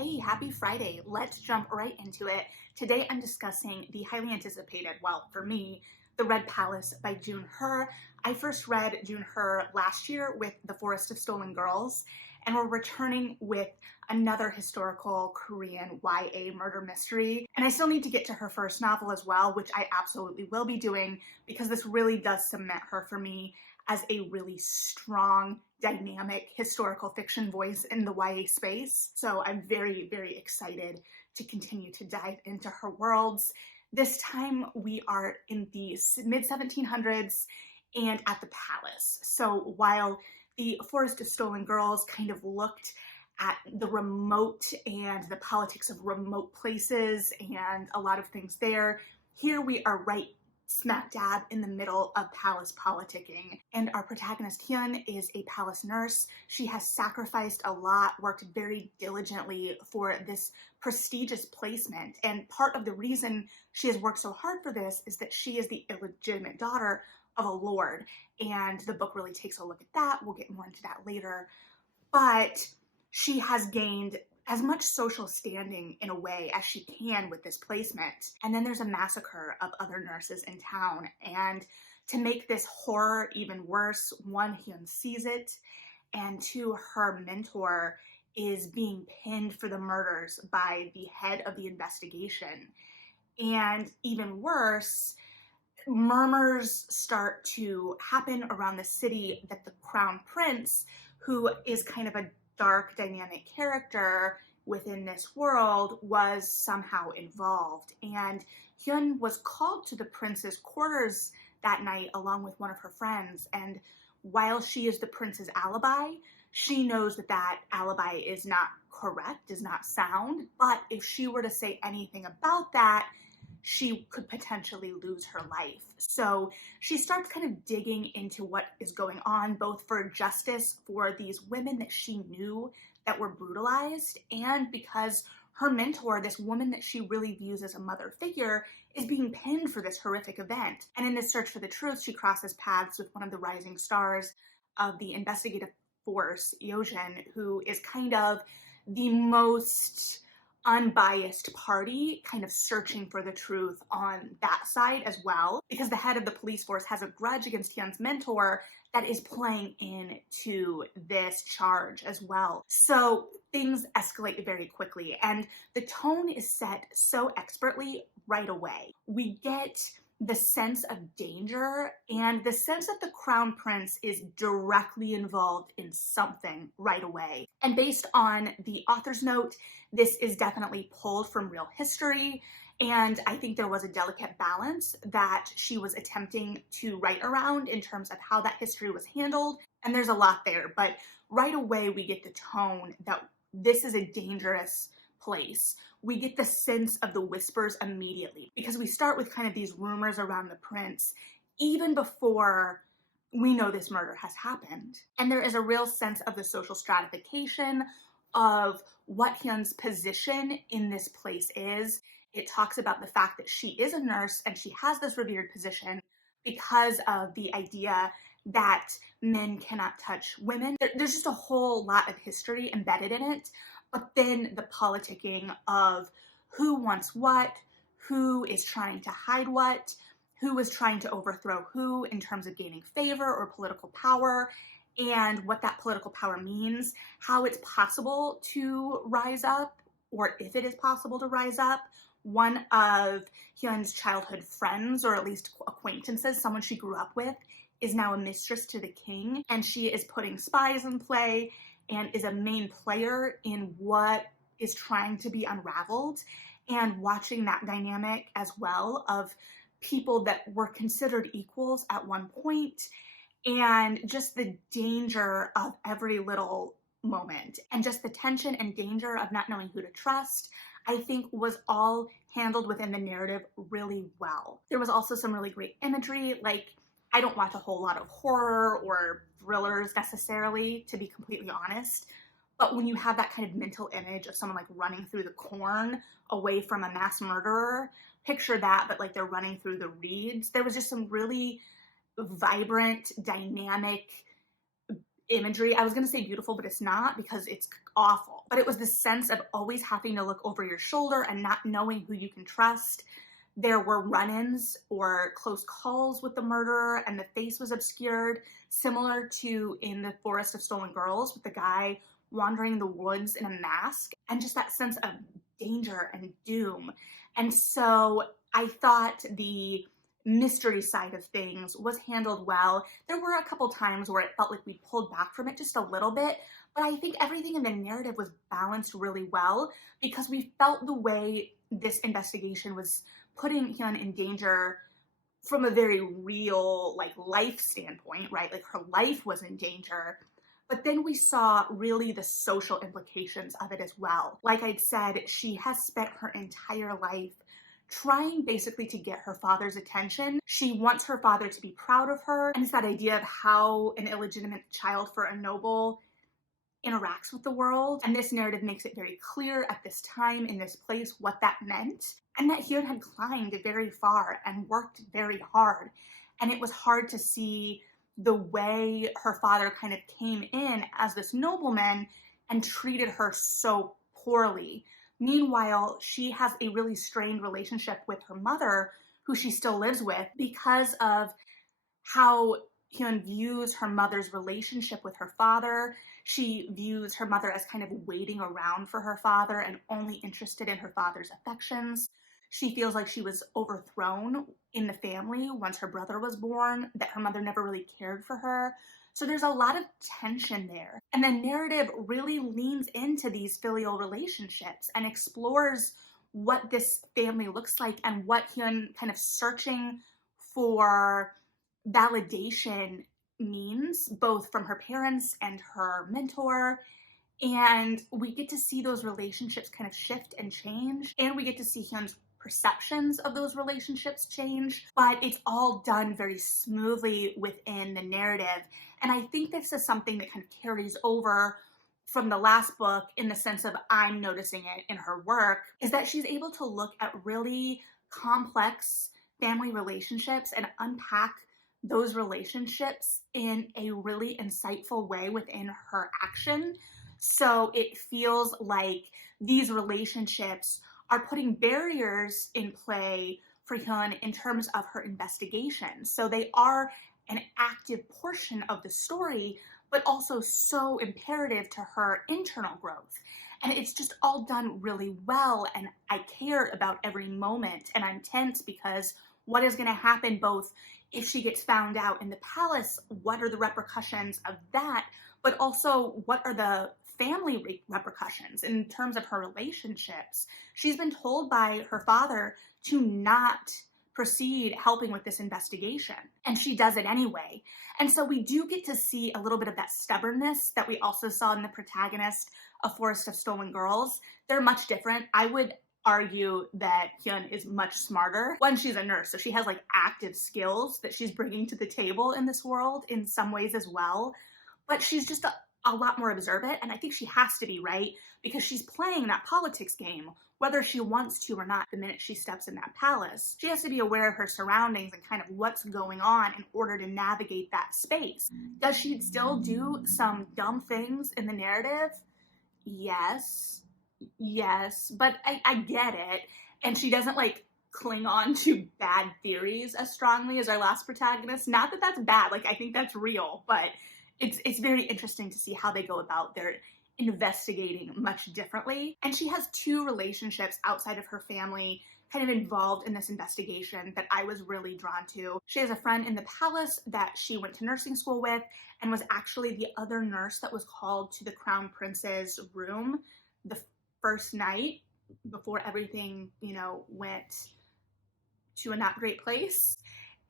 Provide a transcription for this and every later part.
Hey, happy Friday. Let's jump right into it. Today I'm discussing the highly anticipated, well, for me, The Red Palace by June Hur. I first read June Hur last year with The Forest of Stolen Girls, and we're returning with another historical Korean YA murder mystery. And I still need to get to her first novel as well, which I absolutely will be doing because this really does cement her for me as a really strong, dynamic historical fiction voice in the YA space. So I'm very, very excited to continue to dive into her worlds. This time we are in the mid 1700s and at the palace. So while The Forest of Stolen Girls kind of looked at the remote and the politics of remote places and a lot of things there, here we are right smack dab in the middle of palace politicking. And our protagonist Hyun is a palace nurse. She has sacrificed a lot, worked very diligently for this prestigious placement. And part of the reason she has worked so hard for this is that she is the illegitimate daughter of a lord. And the book really takes a look at that. We'll get more into that later. But she has gained as much social standing in a way as she can with this placement. And then there's a massacre of other nurses in town. And to make this horror even worse, one, Hyun sees it, and two, her mentor is being pinned for the murders by the head of the investigation. And even worse, murmurs start to happen around the city that the crown prince, who is kind of a dark, dynamic character within this world, was somehow involved. And Hyun was called to the prince's quarters that night along with one of her friends. And while she is the prince's alibi, she knows that that alibi is not correct, is not sound. But if she were to say anything about that, she could potentially lose her life. So she starts kind of digging into what is going on, both for justice for these women that she knew that were brutalized, and because her mentor, this woman that she really views as a mother figure, is being pinned for this horrific event. And in this search for the truth, she crosses paths with one of the rising stars of the investigative force, Yojin, who is kind of the most unbiased party, kind of searching for the truth on that side as well, because the head of the police force has a grudge against Hyun's mentor that is playing into this charge as well. So things escalate very quickly, and the tone is set so expertly right away. We get the sense of danger and the sense that the crown prince is directly involved in something right away. And based on the author's note, this is definitely pulled from real history. And I think there was a delicate balance that she was attempting to write around in terms of how that history was handled. And there's a lot there, but right away we get the tone that this is a dangerous place. We get the sense of the whispers immediately because we start with kind of these rumors around the prince even before we know this murder has happened. And there is a real sense of the social stratification of what Hyun's position in this place is. It talks about the fact that she is a nurse and she has this revered position because of the idea that men cannot touch women. There's just a whole lot of history embedded in it. But then the politicking of who wants what, who is trying to hide what, who is trying to overthrow who in terms of gaining favor or political power, and what that political power means, how it's possible to rise up, or if it is possible to rise up. One of Hyun's childhood friends, or at least acquaintances, someone she grew up with, is now a mistress to the king, and she is putting spies in play and is a main player in what is trying to be unraveled. And watching that dynamic as well of people that were considered equals at one point, and just the danger of every little moment, and just the tension and danger of not knowing who to trust, I think was all handled within the narrative really well. There was also some really great imagery. Like, I don't watch a whole lot of horror or thrillers necessarily, to be completely honest, but when you have that kind of mental image of someone like running through the corn away from a mass murderer, picture that, but like they're running through the reeds. There was just some really vibrant, dynamic imagery. I was gonna say beautiful, but it's not because it's awful. But it was this sense of always having to look over your shoulder and not knowing who you can trust. There were run-ins or close calls with the murderer, and the face was obscured, similar to in The Forest of Stolen Girls with the guy wandering the woods in a mask, and just that sense of danger and doom. And so I thought the mystery side of things was handled well. There were a couple times where it felt like we pulled back from it just a little bit, but I think everything in the narrative was balanced really well because we felt the way this investigation was putting Hyun in danger from a very real, like, life standpoint, right? Like, her life was in danger. But then we saw really the social implications of it as well. Like I'd said, she has spent her entire life trying basically to get her father's attention. She wants her father to be proud of her. And it's that idea of how an illegitimate child for a noble interacts with the world. And this narrative makes it very clear at this time in this place what that meant. And that Hyun had climbed very far and worked very hard. And it was hard to see the way her father kind of came in as this nobleman and treated her so poorly. Meanwhile, she has a really strained relationship with her mother, who she still lives with, because of how Hyun views her mother's relationship with her father. She views her mother as kind of waiting around for her father and only interested in her father's affections. She feels like she was overthrown in the family once her brother was born, that her mother never really cared for her. So there's a lot of tension there. And the narrative really leans into these filial relationships and explores what this family looks like and what Hyun kind of searching for validation means, both from her parents and her mentor. And we get to see those relationships kind of shift and change. And we get to see Hyun's perceptions of those relationships change, but it's all done very smoothly within the narrative. And I think this is something that kind of carries over from the last book in the sense of I'm noticing it in her work, is that she's able to look at really complex family relationships and unpack those relationships in a really insightful way within her action. So it feels like these relationships are putting barriers in play for Hyun in terms of her investigation. So they are an active portion of the story, but also so imperative to her internal growth. And it's just all done really well, and I care about every moment, and I'm tense because what is going to happen both if she gets found out in the palace, what are the repercussions of that, but also what are the family repercussions in terms of her relationships. She's been told by her father to not proceed helping with this investigation, and she does it anyway. And so we do get to see a little bit of that stubbornness that we also saw in the protagonist of Forest of Stolen Girls. They're much different. I would argue that Hyun is much smarter. One, she's a nurse, so she has like active skills that she's bringing to the table in this world in some ways as well. But she's just a lot more observant, and I think she has to be, right? Because she's playing that politics game, whether she wants to or not, the minute she steps in that palace. She has to be aware of her surroundings and kind of what's going on in order to navigate that space. Does she still do some dumb things in the narrative? Yes. Yes. But I get it. And she doesn't like cling on to bad theories as strongly as our last protagonist. Not that that's bad. Like, I think that's real, but it's very interesting to see how they go about their investigating much differently. And she has two relationships outside of her family kind of involved in this investigation that I was really drawn to. She has a friend in the palace that she went to nursing school with and was actually the other nurse that was called to the crown prince's room the first night before everything, went to a not great place.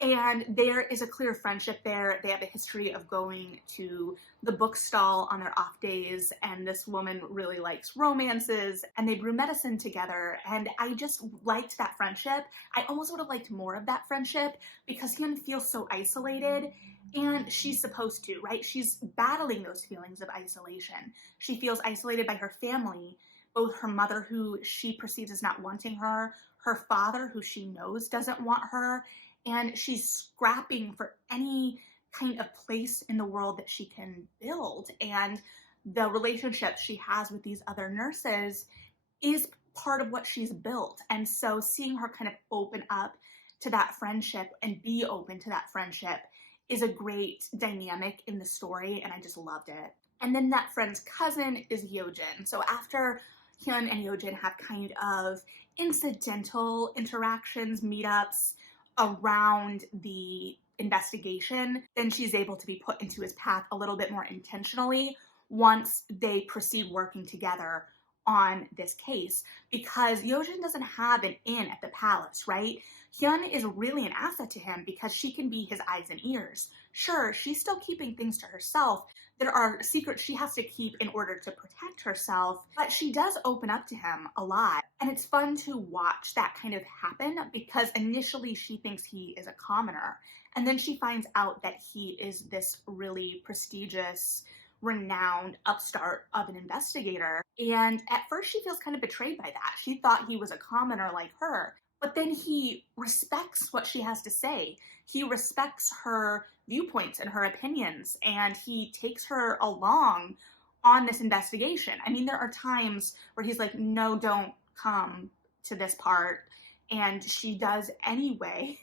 And there is a clear friendship there. They have a history of going to the bookstall on their off days, and this woman really likes romances, and they brew medicine together. And I just liked that friendship. I almost would have liked more of that friendship because Hyun feels so isolated, and she's supposed to, right? She's battling those feelings of isolation. She feels isolated by her family, both her mother, who she perceives as not wanting her father, who she knows doesn't want her, and she's scrapping for any kind of place in the world that she can build. And the relationship she has with these other nurses is part of what she's built. And so seeing her kind of open up to that friendship and be open to that friendship is a great dynamic in the story. And I just loved it. And then that friend's cousin is Yojin. So after Hyun and Yojin have kind of incidental interactions, meetups around the investigation, then she's able to be put into his path a little bit more intentionally once they proceed working together on this case, because Yojin doesn't have an in at the palace, right? Hyun is really an asset to him because she can be his eyes and ears. Sure, she's still keeping things to herself. There are secrets she has to keep in order to protect herself, but she does open up to him a lot. And it's fun to watch that kind of happen because initially she thinks he is a commoner. And then she finds out that he is this really prestigious, renowned upstart of an investigator. And at first she feels kind of betrayed by that. She thought he was a commoner like her, but then he respects what she has to say. He respects her viewpoints and her opinions, and he takes her along on this investigation. I mean, there are times where he's like, no, don't come to this part. And she does anyway.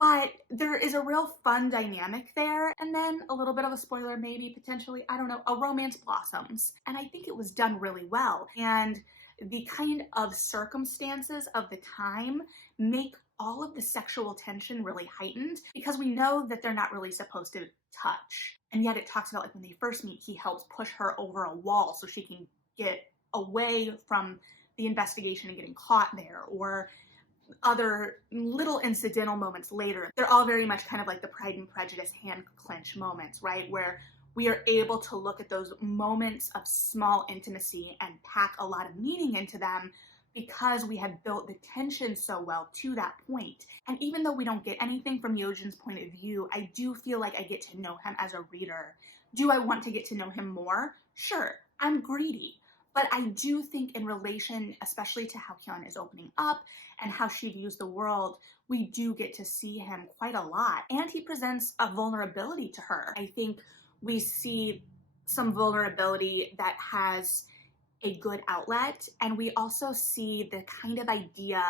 But there is a real fun dynamic there. And then a little bit of a spoiler, maybe potentially, I don't know, a romance blossoms. And I think it was done really well. And the kind of circumstances of the time make all of the sexual tension really heightened because we know that they're not really supposed to touch. And yet it talks about like when they first meet, he helps push her over a wall so she can get away from the investigation and getting caught there, or other little incidental moments later. They're all very much kind of like the Pride and Prejudice hand clench moments, right? Where we are able to look at those moments of small intimacy and pack a lot of meaning into them because we have built the tension so well to that point. And even though we don't get anything from Yojin's point of view, I do feel like I get to know him as a reader. Do I want to get to know him more? Sure, I'm greedy. But I do think in relation, especially to how Hyun is opening up and how she views the world, we do get to see him quite a lot. And he presents a vulnerability to her. I think we see some vulnerability that has a good outlet. And we also see the kind of idea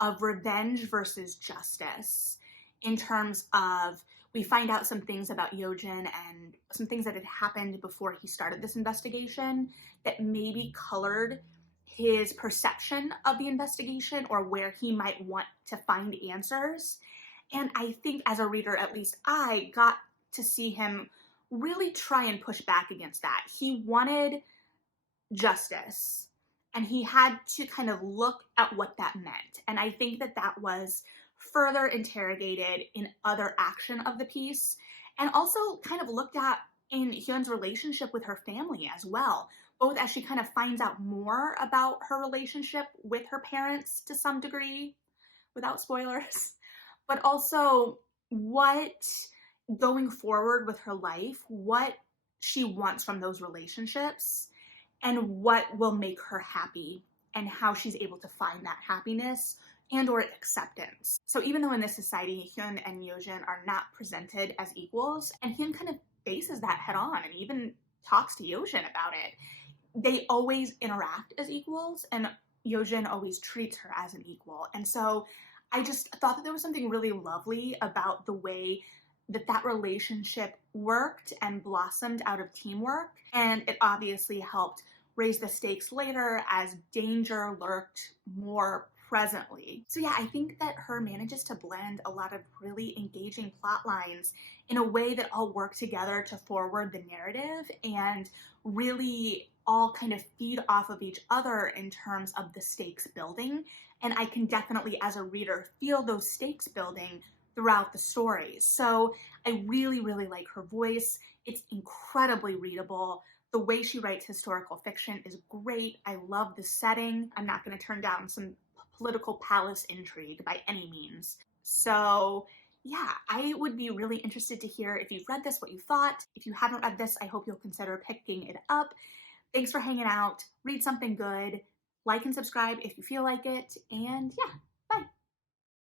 of revenge versus justice in terms of we find out some things about Yojin and some things that had happened before he started this investigation that maybe colored his perception of the investigation or where he might want to find answers. And I think as a reader, at least I got to see him really try and push back against that. He wanted justice and he had to kind of look at what that meant. And I think that that was further interrogated in other action of the piece, and also kind of looked at in Hyun's relationship with her family as well, both as she kind of finds out more about her relationship with her parents to some degree, without spoilers, but also what going forward with her life, what she wants from those relationships, and what will make her happy, and how she's able to find that happiness and or acceptance. So even though in this society, Hyun and Yojin are not presented as equals, and Hyun kind of faces that head on and even talks to Yojin about it, they always interact as equals, and Yojin always treats her as an equal. And so I just thought that there was something really lovely about the way that that relationship worked and blossomed out of teamwork. And it obviously helped raise the stakes later as danger lurked more presently. So yeah, I think that her manages to blend a lot of really engaging plot lines in a way that all work together to forward the narrative and really all kind of feed off of each other in terms of the stakes building. And I can definitely, as a reader, feel those stakes building throughout the story. So I really, really like her voice. It's incredibly readable. The way she writes historical fiction is great. I love the setting. I'm not going to turn down some political palace intrigue by any means. So yeah, I would be really interested to hear if you've read this, what you thought. If you haven't read this, I hope you'll consider picking it up. Thanks for hanging out. Read something good. Like and subscribe if you feel like it. And yeah,